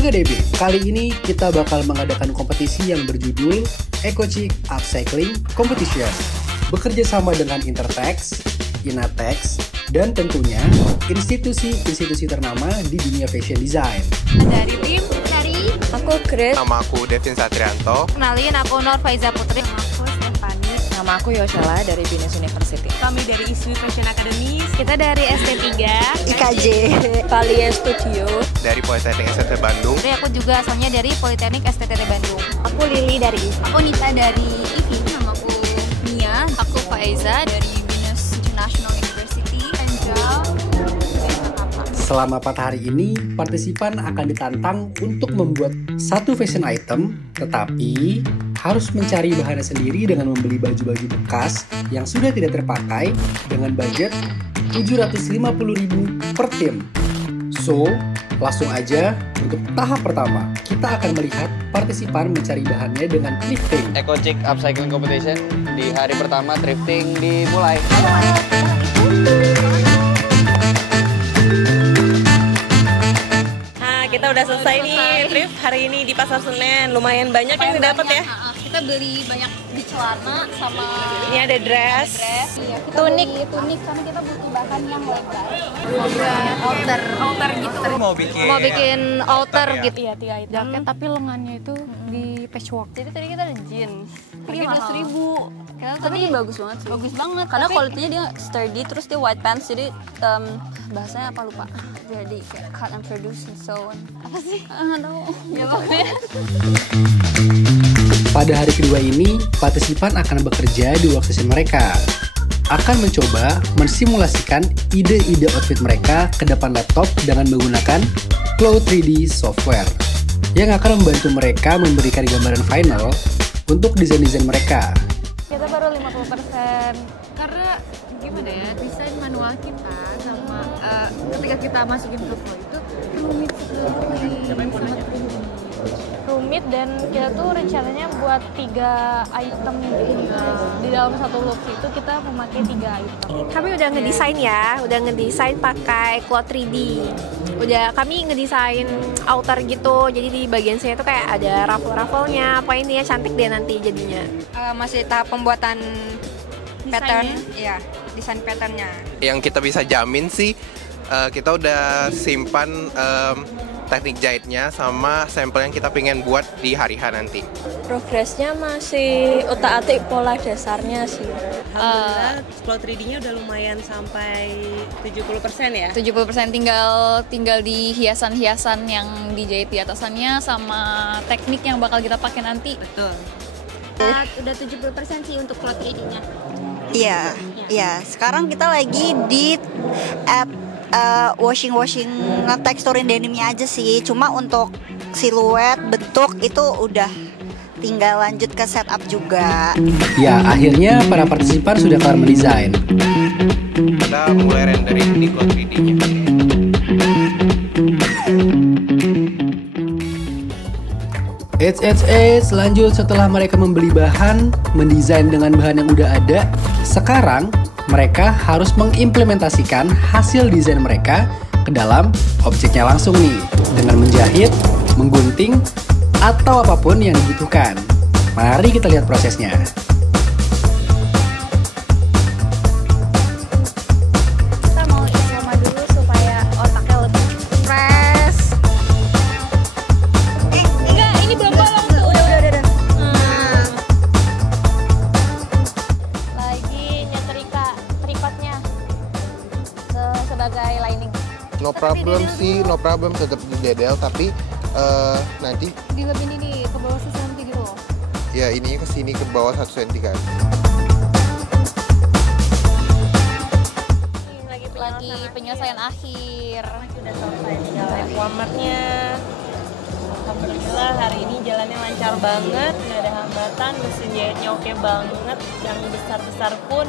Warga DB, kali ini kita bakal mengadakan kompetisi yang berjudul EcoChic Upcycling Competition. Bekerja sama dengan Intertex, Inatex, dan tentunya institusi-institusi ternama di dunia fashion design. Dari tim, dari aku Chris. Nama aku Devin Satrianto. Kenalin, aku Nur Faiza Putri. Nama aku Stefani. Nama aku Yoshela dari Binus University. Kami dari ISWI Fashion Academy. Kita dari ST3 IKJ Valia Studio. Dari Politeknik STT Bandung. Jadi aku juga asalnya dari Politeknik STT Bandung. Aku Lili dari ISWI. Aku Nita dari IPI. Nama aku Mia. Aku Faiza dari Binus International University. Angel dari Jakarta. Selama 4 hari ini, partisipan akan ditantang untuk membuat satu fashion item, tetapi harus mencari bahannya sendiri dengan membeli baju-baju bekas yang sudah tidak terpakai dengan budget 750.000 per tim. So, langsung aja untuk tahap pertama, kita akan melihat partisipan mencari bahannya dengan thrifting. EcoChic Upcycling Competition di hari pertama thrifting dimulai. Kita udah selesai nih thrift hari ini di Pasar Senen. Lumayan banyak yang didapat ya. Kita beli banyak di celana sama Ini ada dress. Iya, tunik karena kita butuh bahan yang lebar. Outer gitu. Mau bikin outer gitu. Iya, 3 item. Jaket tapi lengannya itu di patchwork. Jadi tadi kita ada jeans. Harganya 12.000. Tapi ini bagus banget sih. Bagus banget. Karena kualitinya dia sturdy, terus dia white pants, jadi bahasanya apa lupa. Jadi kayak cut and produce and so on. Apa sih? Nggak tahu. Ya pokoknya. Pada hari kedua ini, partisipan akan bekerja di workstation mereka. Akan mencoba mensimulasikan ide-ide outfit mereka ke depan laptop dengan menggunakan Cloud 3D software yang akan membantu mereka memberikan gambaran final untuk desain-desain mereka. Kita baru 50%. Karena gimana ya, desain manual kita sama ketika kita masukin ke flow itu rumit sekali, sangat rumit, dan kita tuh rencananya buat 3 item gitu. Di dalam satu look itu kita memakai 3 item. Kami udah ngedesain ya, udah ngedesain pakai Cloud 3D. Udah kami ngedesain outer gitu, jadi di bagian saya tuh kayak ada ruffle-rufflenya, apa ini ya, cantik deh nanti jadinya. Masih tahap pembuatan pattern, ya, desain patternnya. Yang kita bisa jamin sih, kita udah simpan teknik jahitnya sama sampel yang kita pengen buat di hari H nanti. Progresnya masih utak-atik pola dasarnya sih. Alhamdulillah, Cloud 3D-nya udah lumayan sampai 70% ya. 70% tinggal di hiasan-hiasan yang dijahit di atasannya sama teknik yang bakal kita pakai nanti. Betul. Udah 70% sih untuk Cloud 3D-nya. Iya. Sekarang kita lagi di washing ngeteksturin denimnya aja sih. Cuma untuk siluet, bentuk itu udah tinggal lanjut ke setup juga. Ya, akhirnya para partisipan sudah kelar mendesain. Kita mulai rendering di Cloud 3D-nya. Eits, lanjut setelah mereka membeli bahan, mendesain dengan bahan yang udah ada, sekarang mereka harus mengimplementasikan hasil desain mereka ke dalam objeknya langsung nih, dengan menjahit, menggunting, atau apapun yang dibutuhkan. Mari kita lihat prosesnya. Kita mau isoma dulu supaya otaknya lebih fresh. Enggak, ini belum bolong tuh. Udah. Lagi nyetrika tripodnya sebagai lining. No problem tetap didedel, tapi nanti Dilebih ini ke bawah sesanti gitu loh. ya ininya ke sini ke bawah 1 cm kan. Lagi penyelesaian akhir. Udah selesai, tinggal warmernya. Alhamdulillah hari ini jalannya lancar banget, nggak ada hambatan, mesin jahitnya oke banget, yang besar-besar pun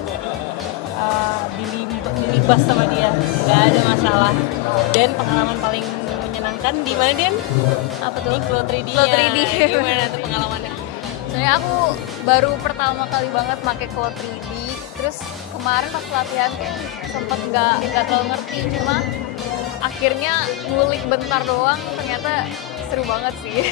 dilibas sama dia, nggak ada masalah. Dan pengalaman paling menyenangkan di mana, Den? Apa tuh? Di Cloud 3D-nya. Cloud 3D. Gimana tuh pengalamannya? Soalnya aku baru pertama kali banget pakai Cloud 3D. Terus kemarin pas latihan kan sempet nggak terlalu ngerti, cuma akhirnya ngulik bentar doang ternyata seru banget sih.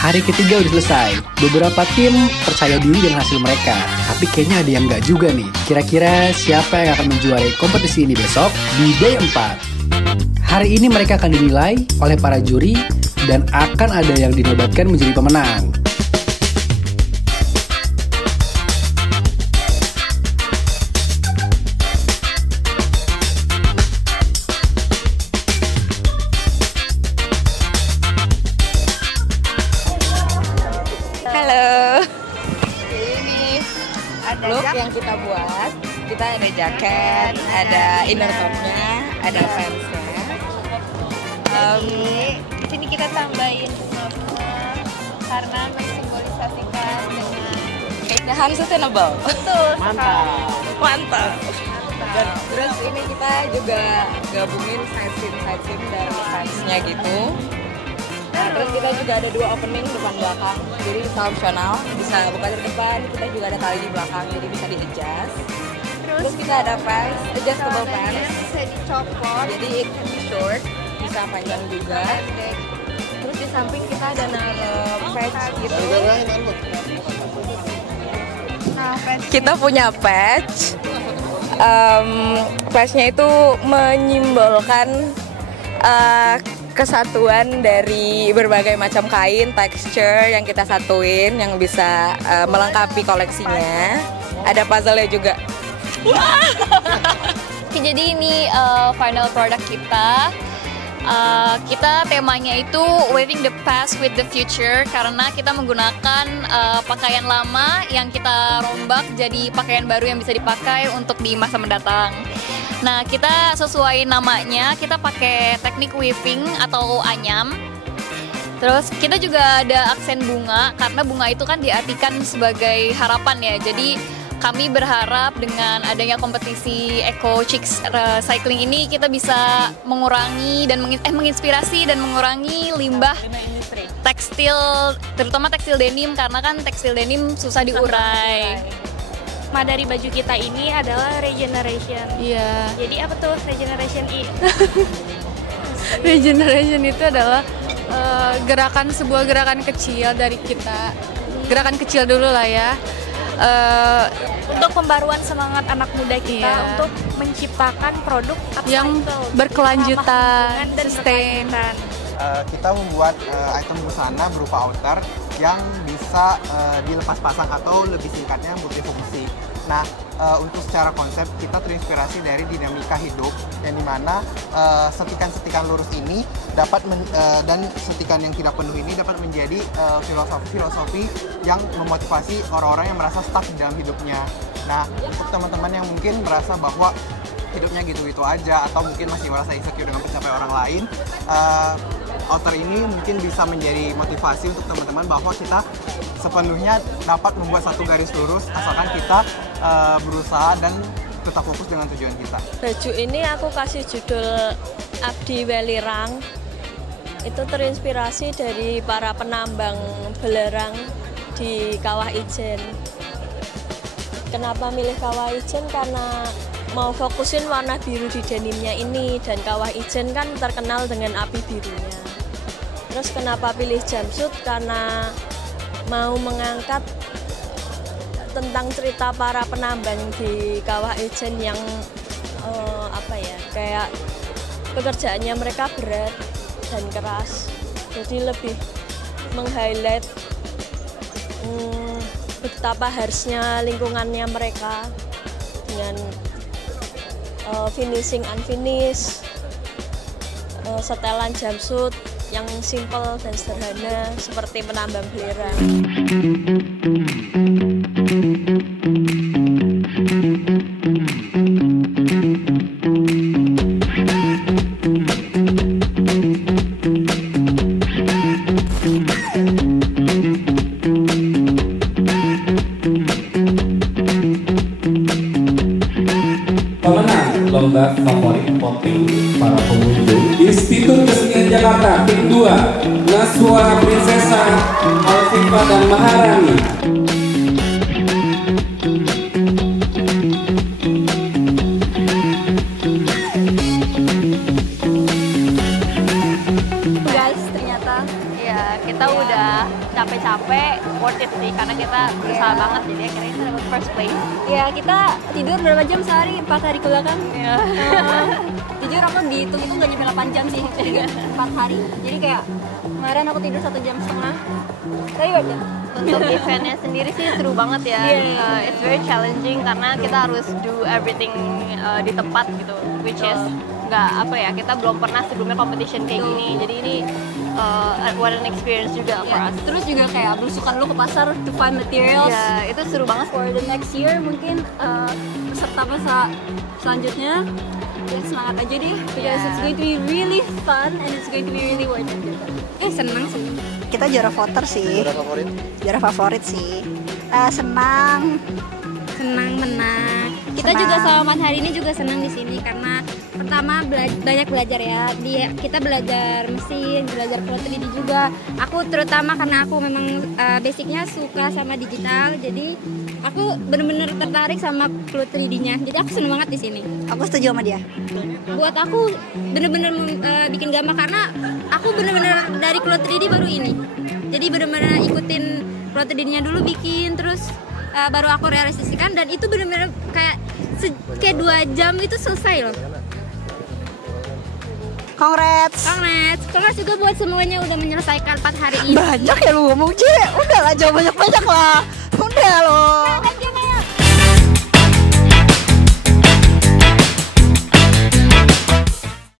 Hari ketiga udah selesai. Beberapa tim percaya diri dengan hasil mereka. Tapi kayaknya ada yang nggak juga nih. Kira-kira siapa yang akan menjuarai kompetisi ini besok di day 4? Hari ini mereka akan dinilai oleh para juri dan akan ada yang dinobatkan menjadi pemenang. Look yang kita buat, kita ada jaket, ada inner topnya, ada fansnya. Di sini kita tambahin bunga-bunga karena mensimbolisasikan dengan keindahan sustainable. betul. Mantap. Dan terus ini kita juga gabungin side scene dari fansnya gitu. Nah, terus kita juga ada 2 opening depan belakang, jadi bisa opsional, bisa buka dari depan, kita juga ada tali di belakang, jadi bisa di-adjust. Terus kita ada pants, adjustable pants, bisa dicopot, jadi it can be short, bisa panjang juga. Terus di samping kita ada naruh patch gitu. Kita punya patch, patchnya itu menyimbolkan kesatuan dari berbagai macam kain, texture yang kita satuin, yang bisa melengkapi koleksinya. Ada puzzle-nya juga. Jadi ini final product kita. Kita temanya itu Weaving the Past with the Future karena kita menggunakan pakaian lama yang kita rombak jadi pakaian baru yang bisa dipakai untuk di masa mendatang. Nah, kita sesuai namanya, kita pakai teknik weaving atau anyam. Terus kita juga ada aksen bunga karena bunga itu kan diartikan sebagai harapan ya. Jadi kami berharap dengan adanya kompetisi Eco Chicks Cycling ini kita bisa mengurangi dan menginspirasi dan mengurangi limbah tekstil, terutama tekstil denim karena kan tekstil denim susah diurai. Dari baju kita ini adalah regeneration. Iya. Jadi apa tuh regeneration Regeneration itu adalah sebuah gerakan kecil dari kita. Gerakan kecil dulu lah ya. Untuk pembaruan semangat anak muda kita untuk menciptakan produk yang berkelanjutan, sustain. Kita membuat item busana berupa outer yang bisa dilepas pasang atau lebih singkatnya multifungsi. Nah, untuk secara konsep kita terinspirasi dari dinamika hidup yang dimana setikan-setikan lurus ini dapat dan setikan yang tidak penuh ini dapat menjadi filosofi yang memotivasi orang-orang yang merasa stuck di dalam hidupnya. Nah, untuk teman-teman yang mungkin merasa bahwa hidupnya gitu-gitu aja atau mungkin masih merasa insecure dengan pencapaian orang lain, outer ini mungkin bisa menjadi motivasi untuk teman-teman bahwa kita sepenuhnya dapat membuat satu garis lurus asalkan kita berusaha dan tetap fokus dengan tujuan kita. Baju ini aku kasih judul Abdi Welirang. Itu terinspirasi dari para penambang belerang di Kawah Ijen. Kenapa milih Kawah Ijen? Karena mau fokusin warna biru di denimnya ini, dan Kawah Ijen kan terkenal dengan api birunya. Terus kenapa pilih jumpsuit? Karena mau mengangkat tentang cerita para penambang di Kawah Ijen yang kayak pekerjaannya mereka berat dan keras. Jadi lebih meng-highlight betapa harusnya lingkungannya mereka dengan finishing unfinished, setelan jumpsuit yang simple dan sederhana seperti penambang belerang. Pemenang lomba favorit voting para pengunjung Institut Kesenian Jakarta Tim 2 Naswa Prinsesa Alfifa dan Maharani. Guys, ternyata ya kita udah capek-capek, worth it sih karena kita berusaha banget jadi akhirnya kita dapat first place. Ya kita tidur berapa jam sehari? 4 hari kuliah kan? Iya. Jujur aku dihitung itu nggak nyampe 8 jam sih, 4 hari. Jadi kayak kemarin aku tidur 1,5 jam. Tapi worth it. Untuk eventnya sendiri sih seru banget ya. It's very challenging karena kita harus do everything di tempat gitu, which is nggak apa ya, kita belum pernah sebelumnya competition kayak gini. Jadi ini what an experience juga for us. Terus juga kayak belusukan lu ke pasar to find materials. Ya, itu seru banget. For the next year mungkin peserta selanjutnya ya semangat aja deh, because it's going to be really fun and it's going to be really worth it. Senang sih. Kita juara voter sih. Juara favorit sih. Senang menang. Kita juga selama hari ini juga senang di sini karena pertama banyak belajar ya. Kita belajar mesin, belajar Flow 3D juga. Aku terutama karena aku memang basicnya suka sama digital, jadi aku bener-bener tertarik sama Flow 3D-nya. Jadi aku seneng banget di sini. Aku setuju sama dia. Buat aku bener-bener bikin gambar karena aku bener-bener dari Flow 3D baru ini. Jadi bener-bener ikutin Flow 3D-nya dulu bikin, terus baru aku realisasikan dan itu bener-bener kayak 2 jam itu selesai loh. Congrats juga buat semuanya udah menyelesaikan 4 hari ini. Banyak ya lu ngomong, Ci. Udah lah, jangan banyak-banyak lah. Udah loh.